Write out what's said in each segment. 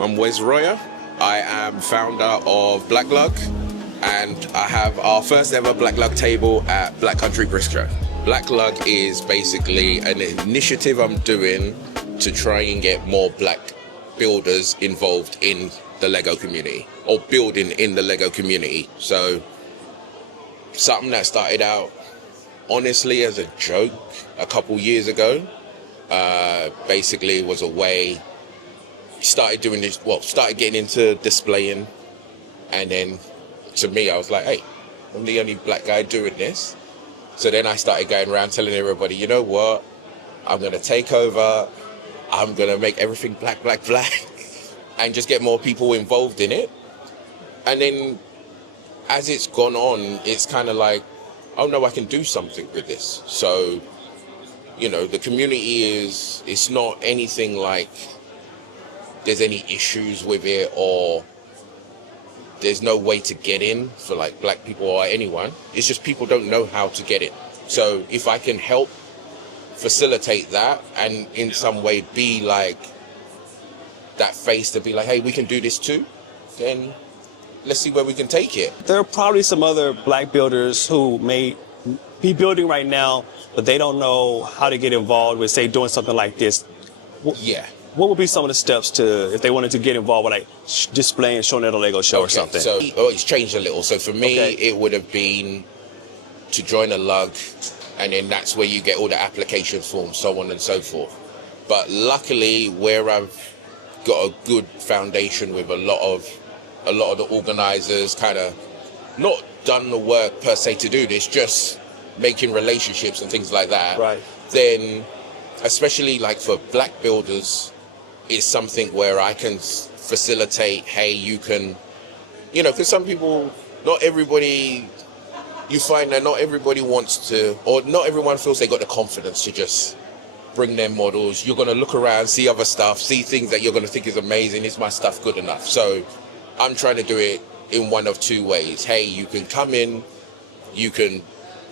I'm Wes Royer. I am founder of Blacklug, and I have our first ever Blacklug table at Black Country Bistro. Blacklug is basically an initiative I'm doing to try and get more black builders involved in the Lego community, or building in the Lego community. So something that started out honestly as a joke a couple years ago, basically was a way, started getting into displaying, and then to me I was like, hey, I'm the only black guy doing this. So then I started going around telling everybody, you know what, I'm going to take over, I'm going to make everything black, black, black, and just get more people involved in it. And then as it's gone on, it's kind of like, oh no, I can do something with this. So, you know, the community it's not anything like there's any issues with it, or there's no way to get in for like black people or anyone. It's just people don't know how to get in. So if I can help facilitate that and in some way be like that face to be like, hey, we can do this too, then let's see where we can take it. There are probably some other black builders who may be building right now, but they don't know how to get involved with, say, doing something like this. Yeah. What would be some of the steps to, if they wanted to get involved with like displaying, showing at a Lego show or something? So it's changed a little. So for me, it would have been to join a lug, and then that's where you get all the application forms, so on and so forth. But luckily, where I've got a good foundation with a lot of the organizers, kind of not done the work per se to do this, just making relationships and things like that. Right. Then, especially like for black builders, it's something where I can facilitate, hey, you can, you know, because some people, not everybody, you find that not everybody wants to, or not everyone feels they got the confidence to just bring their models. You're going to look around, see other stuff, see things that you're going to think is amazing. Is my stuff good enough? So I'm trying to do it in one of two ways. Hey, you can come in, you can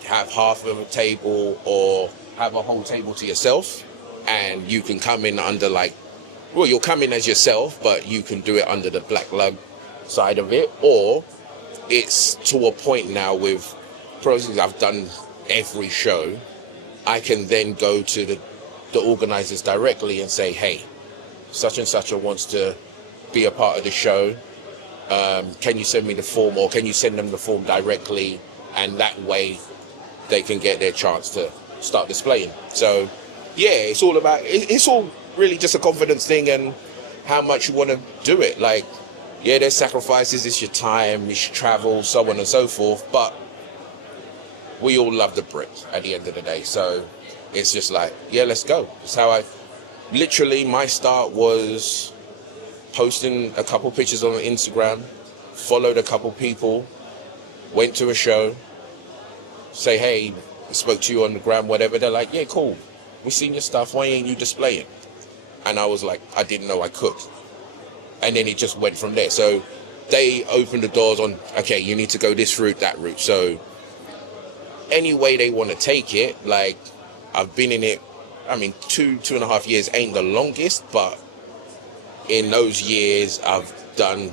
have half of a table or have a whole table to yourself, and you can come in under like, well, you'll come in as yourself, but you can do it under the Blacklug side of it. Or it's to a point now with processes I've done every show, I can then go to the organizers directly and say, hey, such and such wants to be a part of the show. Can you send me the form, or can you send them the form directly? And that way they can get their chance to start displaying. So yeah, it's all about, it's all really just a confidence thing and how much you want to do it. Like, yeah, there's sacrifices, it's your time, it's your travel, so on and so forth, but we all love the brick at the end of the day. So it's just like, yeah, let's go. It's how literally my start was posting a couple pictures on Instagram, followed a couple people, went to a show, say, hey, I spoke to you on the gram, whatever. They're like, yeah, cool, we seen your stuff, why ain't you displaying? And I was like, I didn't know I could. And then it just went from there. So they opened the doors on, okay, you need to go this route, that route. So any way they want to take it, like, I've been in it, I mean, 2.5 years ain't the longest, but in those years, I've done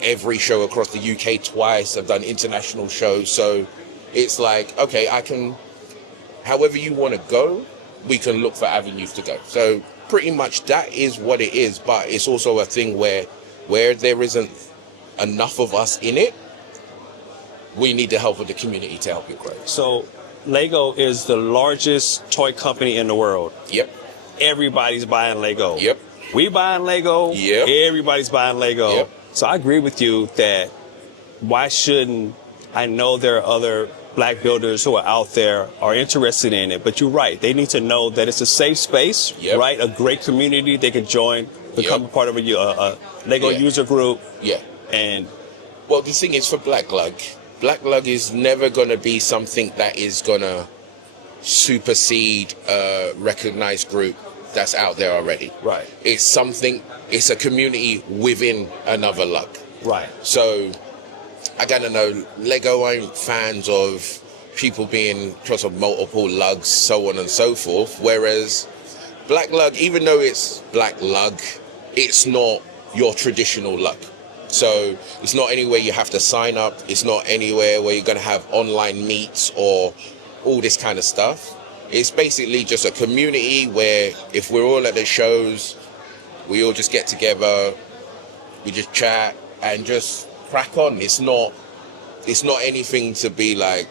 every show across the UK twice. I've done international shows. So it's like, okay, I can, however you want to go, we can look for avenues to go. So pretty much that is what it is. But it's also a thing where there isn't enough of us in it, we need the help of the community to help you grow. So Lego is the largest toy company in the world. Yep. Everybody's buying Lego. Yep. We buying Lego. Yep. Everybody's buying Lego. Yep. So I agree with you that why shouldn't, I know there are other black builders who are out there are interested in it, but you're right. They need to know that it's a safe space, Yep. right? A great community they can join, become Yep. a part of a Lego user group. Yeah. And well, the thing is for Blacklug is never going to be something that is going to supersede a recognized group that's out there already. right, It's a community within another lug. right. So I gotta know, Lego ain't fans of people being across of multiple lugs, so on and so forth. Whereas Blacklug, even though it's Blacklug, it's not your traditional lug. So it's not anywhere you have to sign up. It's not anywhere where you're going to have online meets or all this kind of stuff. It's basically just a community where if we're all at the shows, we all just get together, we just chat and just crack on. It's not anything to be like,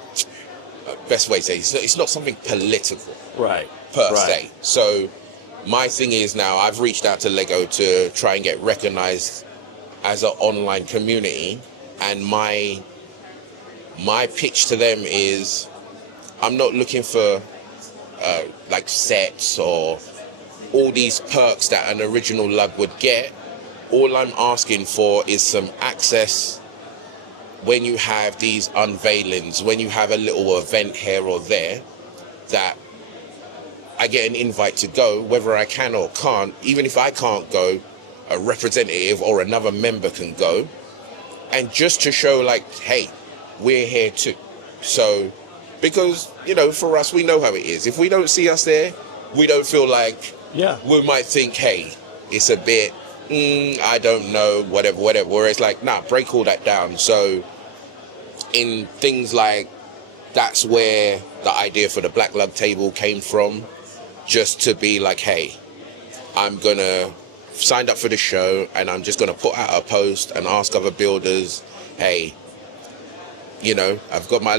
best way to say it, it's not something political per se. So my thing is now I've reached out to Lego to try and get recognized as an online community, and my pitch to them is I'm not looking for like sets or all these perks that an original lug would get. All I'm asking for is some access when you have these unveilings, when you have a little event here or there, that I get an invite to go, whether I can or can't. Even if I can't go, a representative or another member can go, and just to show like, hey, we're here too. So, because, you know, for us, we know how it is. If we don't see us there, we don't feel like, we might think, hey, it's a bit, I don't know, whatever. Whereas like, nah, break all that down. So in things like, that's where the idea for the Blacklug table came from, just to be like, hey, I'm gonna signed up for the show and I'm just gonna put out a post and ask other builders, hey, you know, I've got my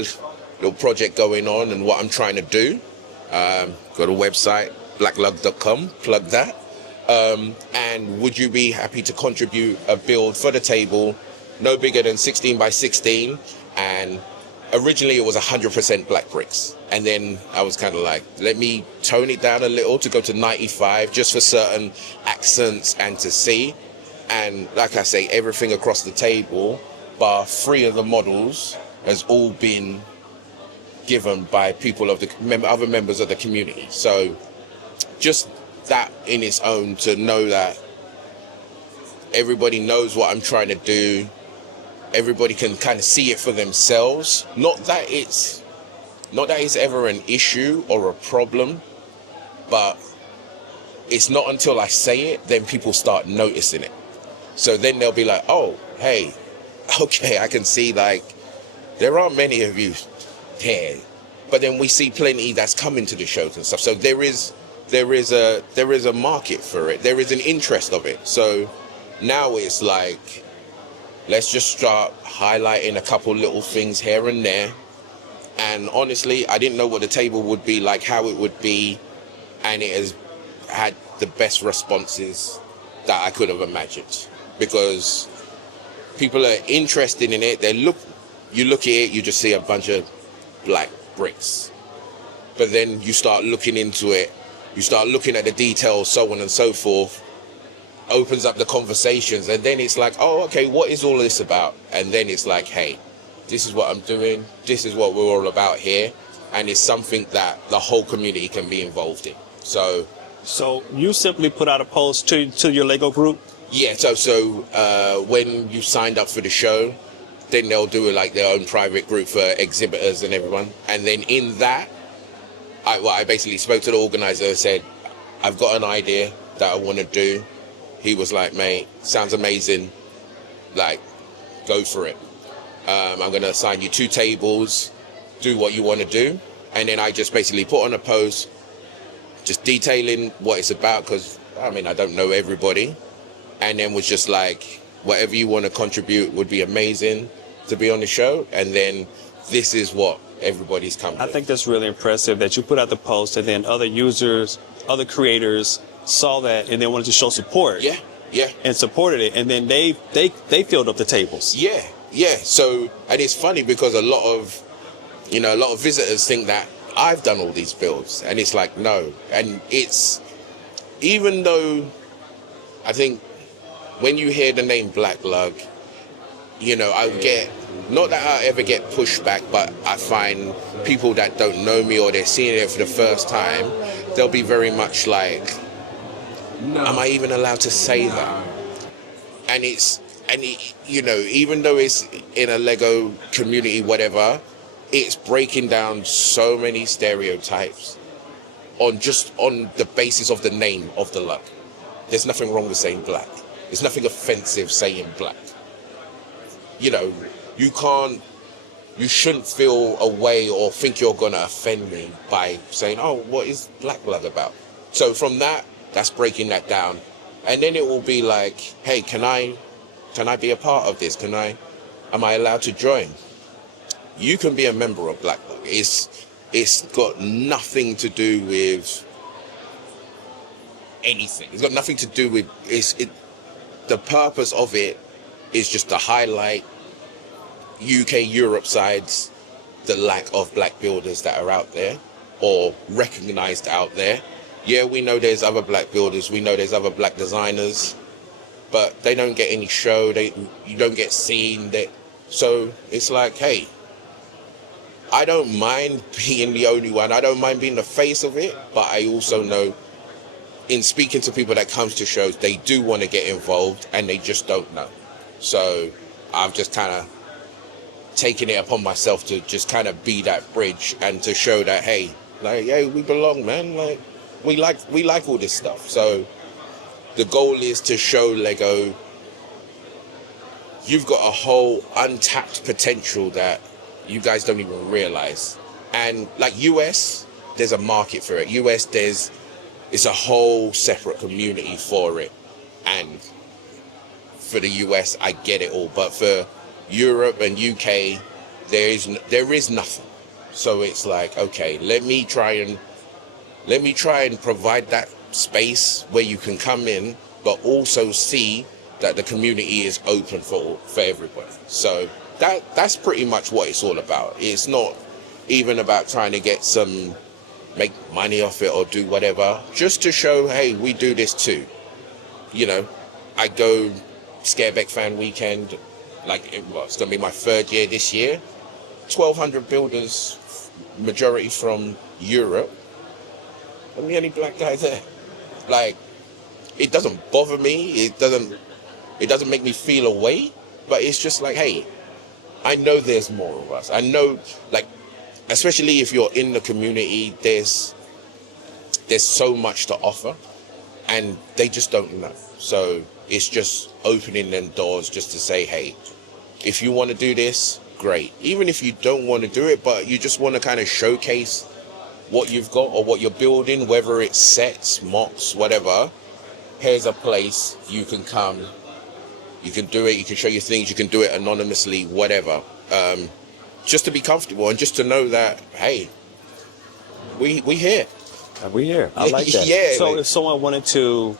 little project going on and what I'm trying to do. Got a website, blacklug.com, plug that. And would you be happy to contribute a build for the table, no bigger than 16 by 16? And originally it was 100% black bricks. And then I was kind of like, let me tone it down a little to go to 95 just for certain accents and to see. And like I say, everything across the table, bar 3 of the models, has all been given by people of the other members of the community. So just that in its own, to know that everybody knows what I'm trying to do, everybody can kind of see it for themselves. Not that it's ever an issue or a problem, but it's not until I say it, then people start noticing it. So then they'll be like, oh, hey, okay, I can see like there aren't many of you here, but then we see plenty that's coming to the shows and stuff. So there is a market for it. There is an interest of it. So now it's like, let's just start highlighting a couple little things here and there. And honestly, I didn't know what the table would be like, how it would be, and it has had the best responses that I could have imagined, because people are interested in it. You look at it, you just see a bunch of black bricks, but then you start looking into it, you start looking at the details, so on and so forth, opens up the conversations, and then it's like, oh, okay, what is all this about? And then it's like, hey, this is what I'm doing, this is what we're all about here, and it's something that the whole community can be involved in. So you simply put out a post to your Lego group? Yeah, so when you signed up for the show, then they'll do like their own private group for exhibitors and everyone. And then in that, I basically spoke to the organizer and said, I've got an idea that I want to do. He was like, mate, sounds amazing. Like, go for it. I'm going to assign you 2 tables, do what you want to do. And then I just basically put on a post, just detailing what it's about, because, I mean, I don't know everybody. And then was just like, whatever you want to contribute would be amazing to be on the show. And then this is what everybody's come to. I think that's really impressive that you put out the post and then other users, other creators saw that and they wanted to show support. Yeah. And supported it. And then they filled up the tables. Yeah. So, and it's funny because a lot of visitors think that I've done all these builds, and it's like, no. And it's, even though I think when you hear the name Blacklug, I get, not that I ever get pushback, but I find people that don't know me or they're seeing it for the first time, they'll be very much like, am I even allowed to say that? And even though it's in a Lego community, whatever, it's breaking down so many stereotypes on the basis of the name of the lug. There's nothing wrong with saying black. There's nothing offensive saying black. You know, you can't, you shouldn't feel a way or think you're gonna offend me by saying, oh, what is Blacklug about? So from that, that's breaking that down. And then it will be like, hey, can I be a part of this? Am I allowed to join? You can be a member of Blacklug. It's got nothing to do with anything. It's got nothing to do with, the purpose of it is just to highlight UK, Europe sides, the lack of black builders that are out there or recognized out there. Yeah, we know there's other black builders, we know there's other black designers, but they don't get any show, you don't get seen. So it's like, hey, I don't mind being the only one, I don't mind being the face of it, but I also know in speaking to people that comes to shows, they do want to get involved and they just don't know. So I've just kind of taken it upon myself to just kind of be that bridge and to show that, hey, like, yeah, we belong, man. Like, we like all this stuff. So the goal is to show Lego you've got a whole untapped potential that you guys don't even realize. And like US, there's a market for it. US, it's a whole separate community for it. And for the US, I get it all. But for Europe and UK, there is nothing. So it's like, okay, let me try and provide that space where you can come in, but also see that the community is open for everybody. So that's pretty much what it's all about. It's not even about trying to make money off it or do whatever, just to show, hey, we do this too. You know, I go Scareback Fan Weekend, like it's gonna be my third year this year. 1,200 builders, majority from Europe. I'm the only black guy there. Like, it doesn't bother me. It doesn't make me feel away. But it's just like, hey, I know there's more of us. I know, like, especially if you're in the community, there's so much to offer, and they just don't know. So it's just opening them doors just to say, hey, if you want to do this, great. Even if you don't want to do it, but you just want to kind of showcase what you've got or what you're building, whether it's sets, MOCs, whatever, here's a place you can come, you can do it, you can show your things, you can do it anonymously, whatever. Just to be comfortable and just to know that, hey, we here. We here. I like that. Yeah. So if someone wanted to,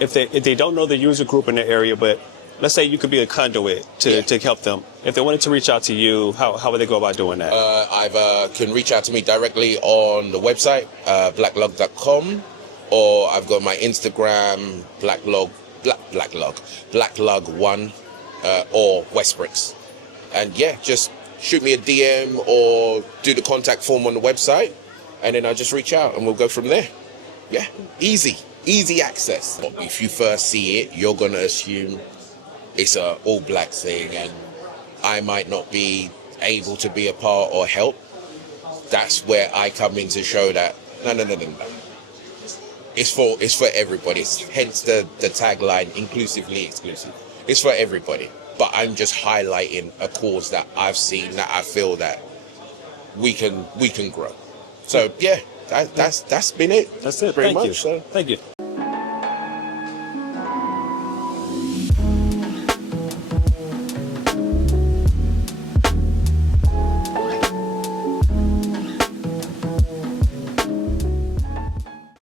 if they don't know the user group in the area, but let's say you could be a conduit to help them. If they wanted to reach out to you, how would they go about doing that? I've can reach out to me directly on the website, blacklug.com, or I've got my Instagram, Blacklug1, or West Bricks. And yeah, just shoot me a DM or do the contact form on the website, and then I'll just reach out and we'll go from there. Yeah, easy access. If you first see it, you're going to assume it's a all black thing and I might not be able to be a part or help. That's where I come in to show that no. It's for everybody. Hence the tagline, inclusively exclusive. It's for everybody. But I'm just highlighting a cause that I've seen, that I feel that we can grow. So yeah, that's been it. That's it. Pretty Thank much. you. So. Thank you.